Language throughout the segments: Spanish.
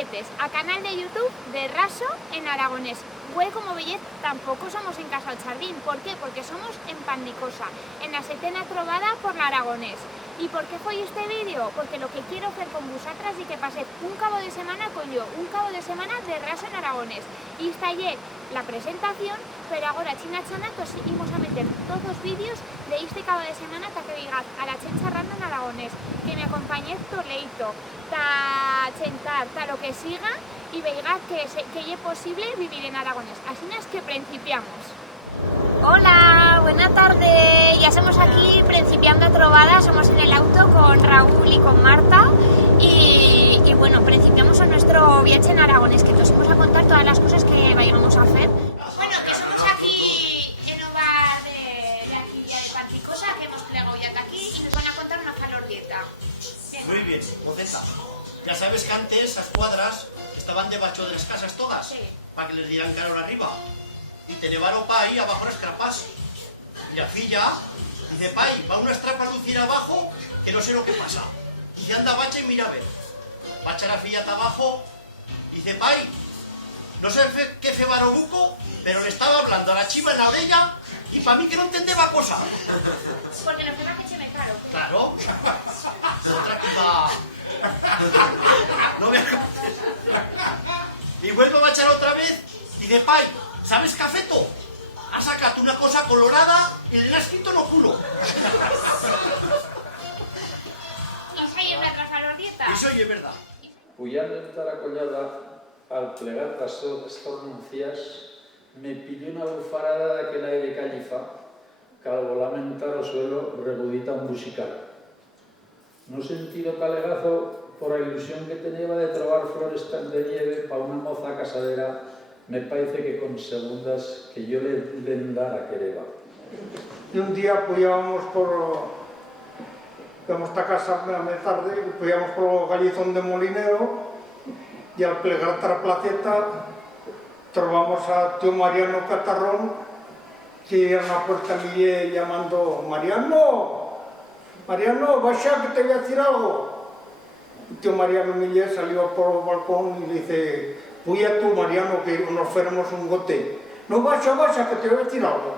Casetes, a canal de YouTube de Raso en aragonés. Güey, como veis, tampoco somos en Casa del Jardín. ¿Por qué? Porque somos en Pandicosa, en la setena trobada por l'aragonés. ¿Y por qué fue este vídeo? Porque lo que quiero hacer con vosotras y que paséis un cabo de semana con yo, un cabo de semana de Raso en aragonés. Y está ayer la presentación, pero ahora china pues íbamos a meter todos los vídeos de este cabo de semana hasta que digas a la chen charrando en aragonés, que me acompañéis toleito, ta chentar, ta lo que siga, y veiga que es posible vivir en aragonés. Así es que principiamos. Hola, buena tarde. Ya somos aquí principiando a trobada, somos en el auto con Raúl y con Marta y bueno, principiamos a nuestro viaje en aragonés, que nos vamos a contar todas las cosas que vayamos a hacer. Bueno, que somos aquí en un bar de aquí ya de Pandicosa, que hemos plegado ya de aquí y nos van a contar una falordieta. Muy bien, moceta. Ya sabes que antes esas cuadras estaban debajo de las casas todas, sí, para que les dieran calor arriba. Y te llevaron pa ahí abajo las trapas. Y la filla dice, pai, va unas trapas lucir abajo, que no sé lo que pasa. Dice, anda, bacha y mira a ver. Bacha la filla hasta abajo, dice, pai, no sé qué fe barobuco, pero le estaba hablando a la chiva en la orella y para mí que no entendeba cosa. Porque nos pega que se me caro. Claro. Otra cosa. No me acuerdo. Y vuelve a bachar otra vez y dice, pai, ¿sabes cafeto? Ha sacado una cosa colorada y le ha escrito no culo. Esa es nuestra falordieta. Eso es verdad. Puyando en Taracollada, al plegar estas pronuncias, me pilló una bufarada de aquel aire califa, que al lamentar o suelo regudita un musical. No sentí lo talegazo por la ilusión que tenía de trobar flores tan de nieve para una moza casadera. Me parece que con segundas que yo le dar a quereba. Y un día íbamos hasta casa a tarde, íbamos por el Gallizón de Molinero y al plegar la placeta trovamos a tío Mariano Catarrón, que en la puerta mire llamando, Mariano, Mariano, baja que te voy a decir algo. Y tío Mariano Mille salió por el balcón y le dice, voy a tú, Mariano, que nos fuéramos un gote. No, baja, que te voy a decir algo.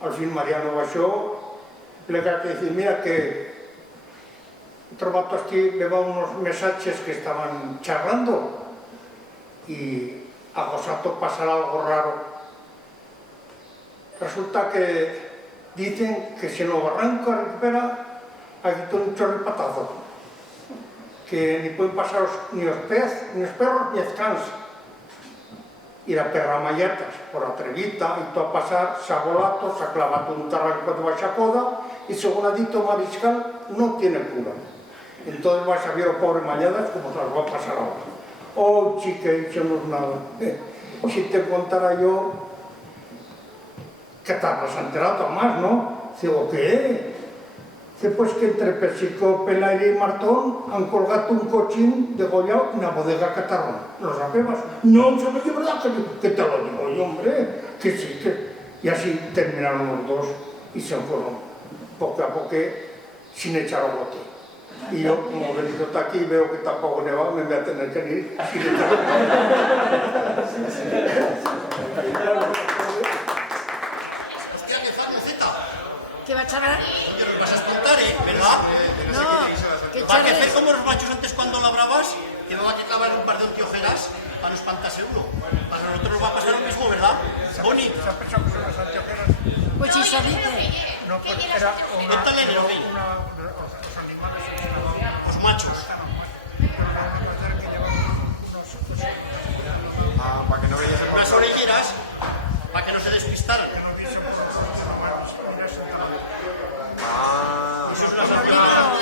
Al fin Mariano bajó, plega que dice, mira que otro vato aquí lleva unos mensajes que estaban charlando y a Gosato pasará algo raro. Resulta que dicen que si no barranco recupera, aquí todo un chorripatazo, que ni pueden pasar ni los perros ni los cans. Y la perra mayetas por la trevita y todo a pasar, se ha volado, se ha clavado un tarranco de baja coda y según ha dicho Mariscal, no tiene cura. Entonces va a saber pobre malladas como se las va a pasar ahora. Oh, chica, eso no es nada. Si te contara yo que te habrás enterado más, ¿no? Digo, ¿qué? Dice, pues que entre Persico, Pelaire y Martón han colgado un cochín degollado en la bodega Catarrón. ¿Lo sabemos? No, eso no es verdad, que te lo digo yo, hombre. Que sí, que... Y así terminaron los dos y se fueron poco a poco sin echar el bote. Y yo, como Benito está aquí, veo que tampoco nevado, me voy a tener que ir sin echar el bote. Hostia, qué fan, moceta. ¿Qué va a charlar? Oye, lo vas a espontar, ¿verdad? No, que Va a charles. hacer como los machos antes cuando labrabas, que no va a que clavar un par de antiojeras para no espantarse uno. Para nosotros nos va a pasar lo mismo, ¿verdad? Boni. Pues si se dice. No, pues era Cuéntale, los Leonel. animales. Los machos. Para que no vayas a Unas orelleras para que no se despistaran. Eso es una sanción.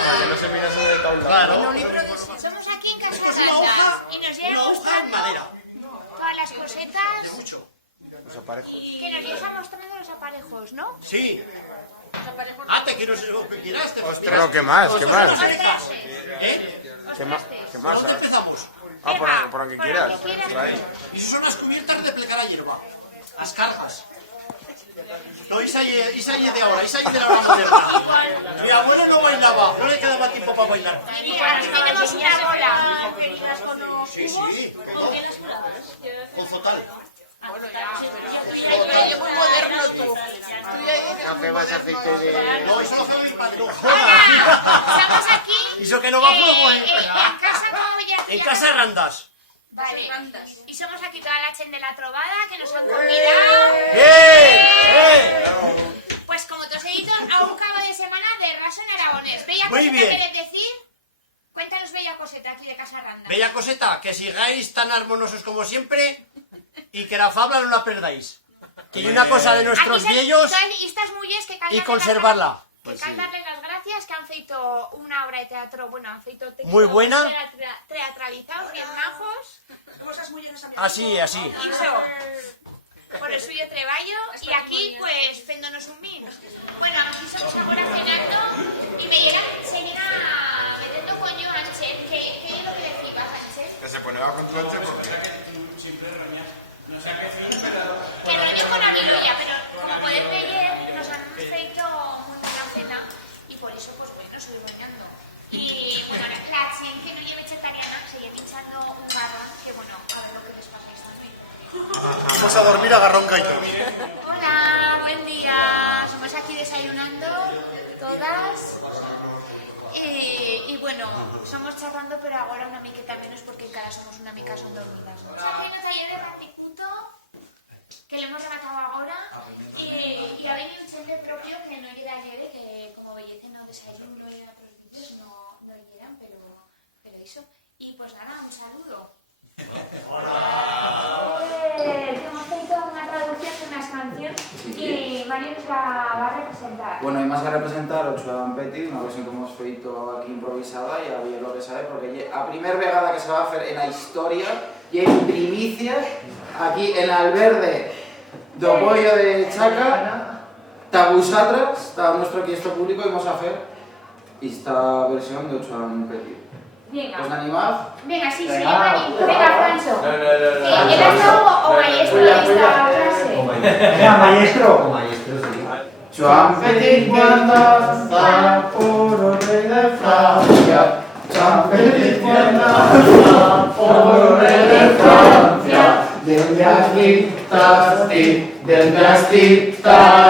para que no se mirase de taula. Claro. En un libro de... Somos aquí en Casa Es una hoja, y nos lleva una hoja en mostrando madera. todas las De cosetas mucho. Los aparejos. que nos lleva mostrando los aparejos, ¿no? Sí. Ah, te quiero ser lo que quieras. Pero ¿qué más? ¿Qué más? ¿Eh? ¿Qué más? ¿Qué ¿Por más? dónde empezamos? Por donde quieras. Por ahí. Esas son las cubiertas de plegar a hierba. Las carjas. No, Isa y de ahora, Isa y de la hora moderna. Mi abuelo no bailaba, no le quedaba tiempo para bailar. Mira, aquí tenemos una bola. Sí, sí. ¿Con qué las jugabas? Con Zotal. Ay, es muy moderno tú. Tú ya dices Café más aceite de... No, eso no fue mi padre, no. Estamos aquí. ¿Y eso que no va a fuego, en casa, como ya En casa Randas. Vale. Y somos aquí toda la chen de la trovada que nos han convidado. Pues como todos he dicho, a un cabo de semana de raso en aragonés. ¿Bella Muy coseta bien. queréis decir? Cuéntanos bella coseta aquí de Casa Randa. Bella coseta, que sigáis tan armoniosos como siempre y que la fabla no la perdáis. Que hay una cosa de nuestros viejos Y estas mujeres que cantan y conservarla. Que cantarles las gracias, que han feito una obra de teatro, bueno, han feito textos Muy buena. teatralizados, bien majos. Como esas mujeres a mi Así, así. Iso, por el suyo treballo, y aquí, pues, féndonos un vino. Bueno, aquí somos ahora cenando, y me llega enseguida metiendo coño Ángel, ¿qué es lo que le flipas, Ángel? Que se poneva con tu anche porque... Que rollo con Amiloya, pero como podéis ver, nos han feito montar la cena, y por eso, pues bueno, estoy bañando. Y bueno, la chen que no lleve vegetariana se lleva hinchando un garrón, que bueno, a ver lo que les pasa esta noche. Vamos a dormir a garrón gaito. Hola, buen día. Somos aquí desayunando todas. Y bueno, somos charlando, pero ahora una miqueta menos porque en cara somos una mica son dormidas. Aquí en el taller de Raticuto, que lo hemos rematado ahora, y ha venido un centro propio que no llega ayer, que como belleza no desayuno, no eran otros vídeos, no llegan, pero eso. Y pues nada, un saludo. Hemos hecho una traducción de unas canciones y Mario nos la va a representar. Bueno, y más a representar o Joan Petit, una versión que hemos feito aquí improvisada y a ver lo que sabe, porque a primer vegada que se va a hacer en la historia y en primicia aquí en Alberde do Pollo de Chaca, Tabusatras, está nuestro aquí este público y vamos a hacer esta versión de Joan Petit. Venga. ¿Os animad? Venga, sí, Mari. Venga, Francho. ¿Eras tú o maestro de esta clase? Era maestro. Maestro, sí. Joan Petit anda por rey de Francia. Joan Petit anda por rey de Francia. Desde aquí hasta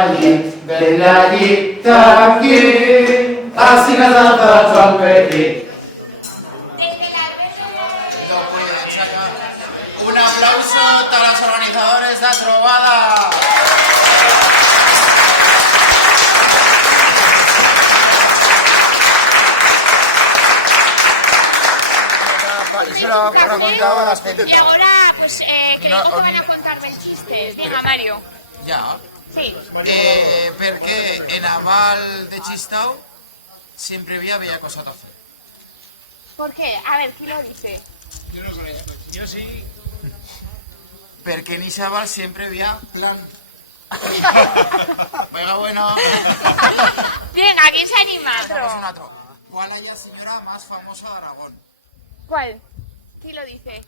allí, desde allí hasta aquí. Así nos danza Joan Petit. Un aplauso a los organizadores de la trobada. Eso lo contaba las gente. Y ahora, pues, que luego te van a contar del chiste. Venga, Mario. Ja, Sí. perquè en aval de Chistau sempre havia bella cosa a fer. ¿Por qué? A ver, ¿quién lo dice? Yo sí. Perquè en Ixaval sempre havia plan. Venga, bueno. Venga, ¿quién se anima? Vamos a un otro. ¿Cuál es la señora más famosa de Aragón? ¿Cuál? ¿Quién lo dice?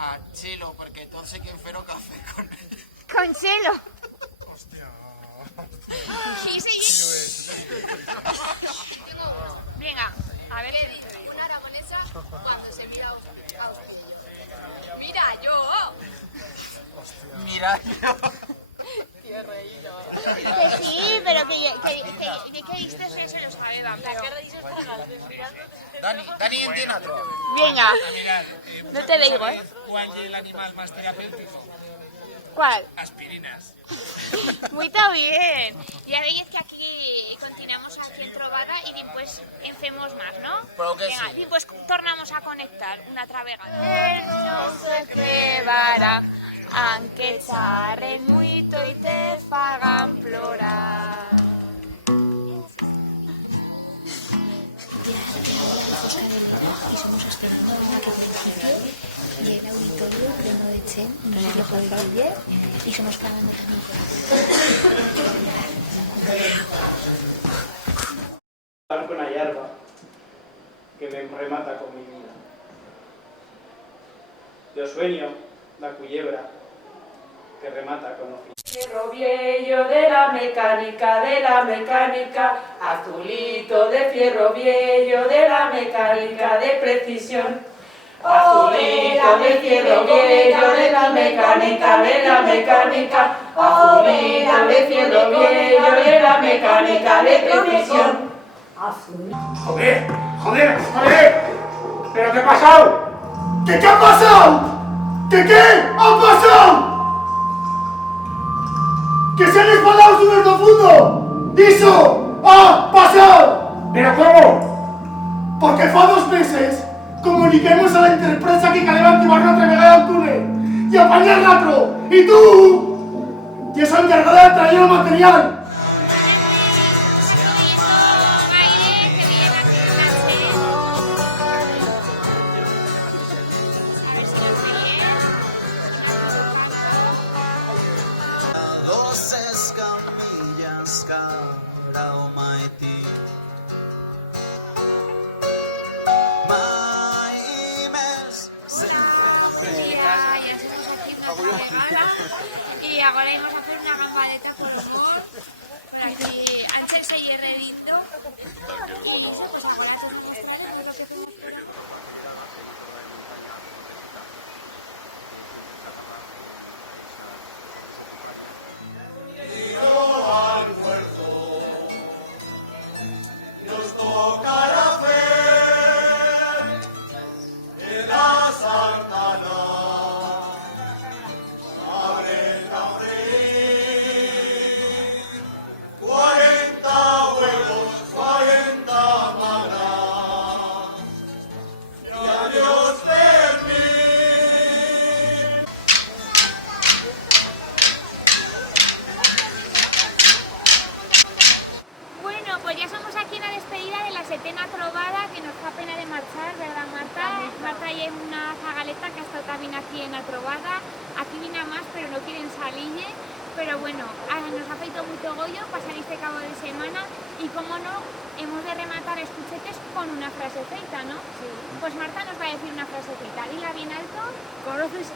A Chelo, perquè tots sé que fero cafè con ell. Conchelo. Hostia. Venga, a ver. Una aragonesa cuando se mira a un Mira, yo. Mira, yo. Qué reído. Que sí, pero que viste eso lo sabían, pero... Dani entiende otro. Venga, Mirad, no te digo, ¿eh? ¿cuál es el animal más terapéutico? ¿Cuál? Aspirinas. Muy bien. Ya veis que aquí continuamos aquí en Trovada y después enfemos más, ¿no? Però que Venga, sí. y pues tornamos a conectar una altra vegada. El no se quedará, aunque charren mucho y te fagan plorar. Y el auditorio pleno de Chen, no sé si lo podéis ver, y somos pagando también por Con la hierba que me remata con mi vida. Yo sueño la culebra que remata con los Fierro viejo de la mecánica, azulito de fierro viejo de la mecánica. mecánica de precisión. Azulita de cielo viene yo de la mecánica, azulita de cielo viene yo de la mecánica de precisión. Joder, joder, joder. ¿Pero qué ha pasado? ¿Qué ha pasado? ¿Qué ha pasado? ¡Que se han espalado su profundo! ¡Eso ha pasado! ¿Pero cómo? Porque fa 2 meses comuniquemos a la empresa que caleva activar una vegada al túnel y apañar l'altro. Y tú, que s'ha encargada de traer el material. Y ahora vamos a hacer una gambaleta con humor por aquí Ángel y Herrerito y pues ahora tenemos que mostrarles lo que hacemos. Setena Trobada, que nos da pena de marchar, ¿verdad, Marta? Marta y es una zagaleta que ha estado también aquí en la Trobada. Aquí viene a más, pero no quieren salir. Pero bueno, nos ha feito mucho gollo pasar este cabo de semana y, como no, hemos de rematar escuchetes con una frase feita, ¿no? Sí. Pues Marta nos va a decir una frase feita. Dila bien alto. ¿Conoces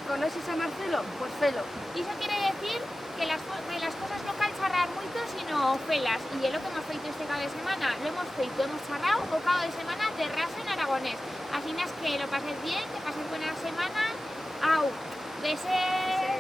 a Marcelo? Pues felo. Y eso quiere decir que las cosas no cal charrar mucho, sino felas. Y es lo que hemos feito este cabo de semana. Lo hemos feito, hemos charrado un cabo de semana de raso en aragonés. Así es que lo pases bien, que pases buena semana. Au, de ser...